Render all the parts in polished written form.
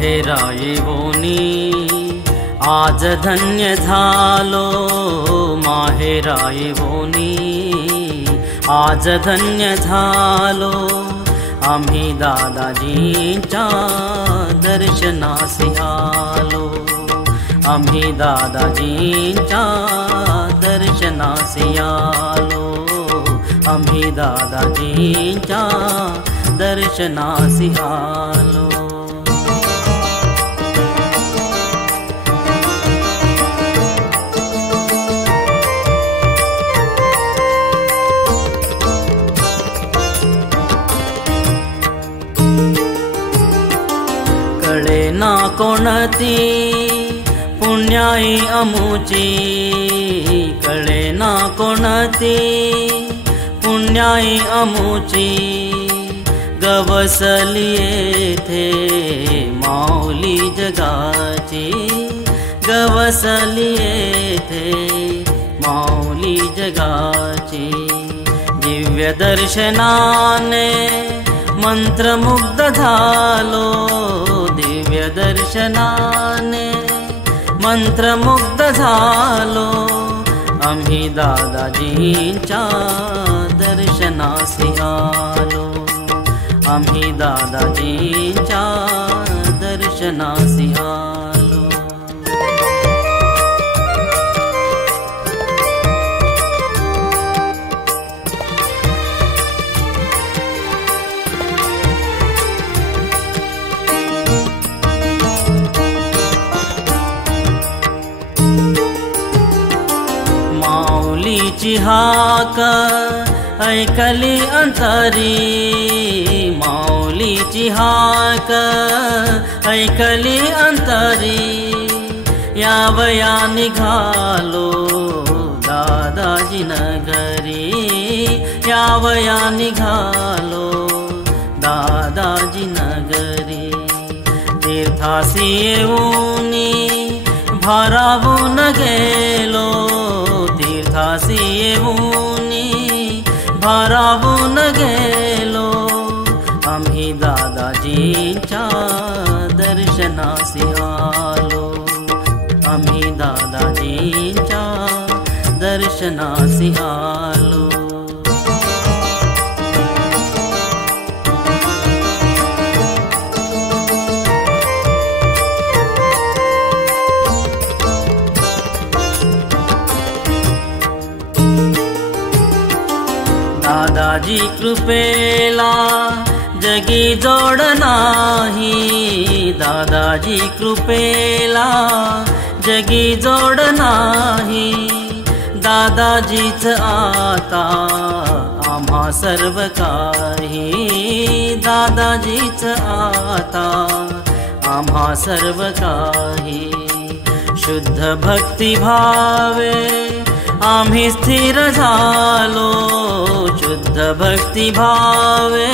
माहेरायेवोनी आज धन्य झालो, माहेरायेवोनी आज धन्य झालो। आम्ही दादाजींच्या दर्शनासी आलो, आम्ही दादाजींच्या दर्शनासी आलो, आम्ही दादाजींच्या दर्शनासी आलो। कळेना कोणती पुण्याई अमुची, कळेना कोणती पुण्याई अमुची। गवसली येथे माऊली जगाची, गवसली येथे माऊली जगाची। दिव्य दर्शनाने मंत्रमुग्ध झालो, दिव्य दर्शनाने मंत्रमुग्ध झालो। आम्ही दादाजींच्या दर्शनासी आलो, आम्ही दादाजींच्या दर्शनासी आलो। माऊलीची हाक ऐकली अंतरी, माऊलीची हाक ऐकली अंतरी। यावया निघालो दादाजी नगरी, यावया निघालो दादाजी नगरी। तीर्थासी येऊनी भारावून गेलो, तीर्थासी येऊनी भारावून गेलो। आम्ही दादाजींच्या दर्शनासी आलो, आम्ही दादाजींच्या दर्शनासी आलो। दादाजी कृपेला जगी जोड नाही, दादाजी कृपेला जगी जोड नाही। दादाजीच आता आम्हा सर्व काही, दादाजीच आता आम्हा सर्व काही। शुद्ध भक्ती भावे आम्ही स्थिर झालो, शुद्ध भक्ती भावे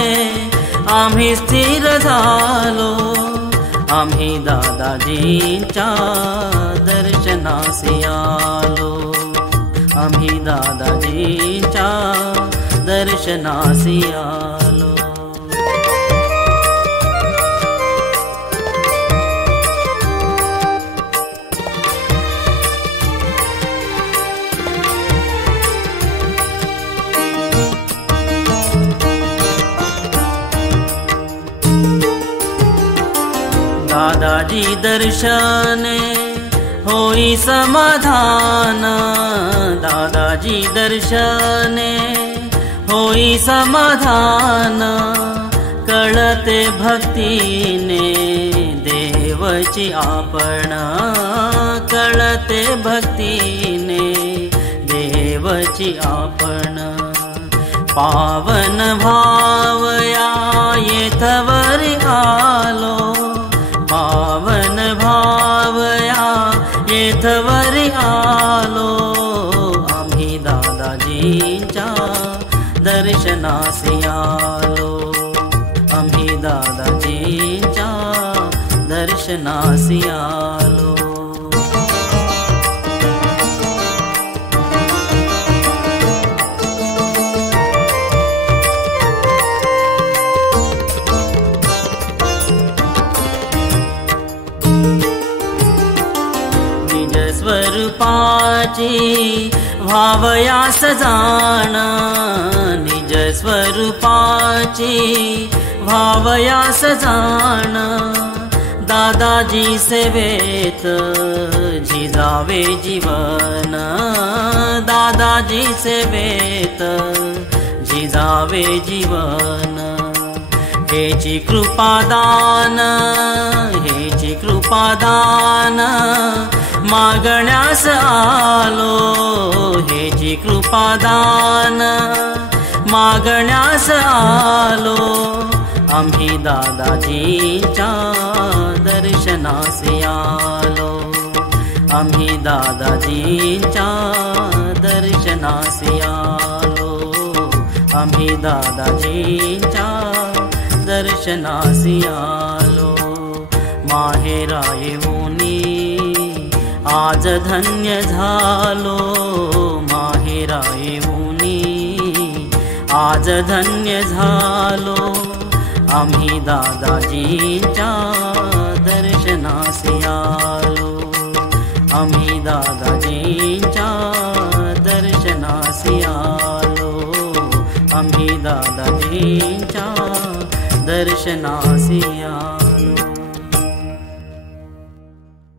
आम्ही स्थिर झालो। आम्ही दादाजींच्या दर्शनासी आलो, आम्ही दादाजींच्या दर्शनासी आलो। दादाजी दर्शने होई समाधान, दादाजी दर्शने होई समाधान। कळते भक्तीने देवची आपण, कळते भक्तीने देवची आपण। पावन भावया येथवरी आलो, पावन भावया येथवरी आलो। आम्ही दादाजींच्या दर्शनासी आलो, आम्ही दादाजींच्या दर्शनासी आलो। भावयास जाण निज स्वरूपाची भावयास जाण दादाजी सेवेत झिजावे जीवन दादाजी सेवेत झिजावे जीवन हेची कृपादान हेची कृपादान मागण्यास आलो हेची कृपादान मागण्यास आलो आम्ही दादाजींच्या दर्शनास आलो आम्ही दादाजींच्या दर्शनास आलो आम्ही दादाजींच्या दर्शनास आलो माहेरा येऊनी आज धन्य झालो माहेरा येऊनी आज धन्य झालो आम्ही दादाजींच्या दर्शनास आलो आम्ही दादाजींच्या दर्शनास आलो आम्ही दादाजींच्या दर्शनास आलो।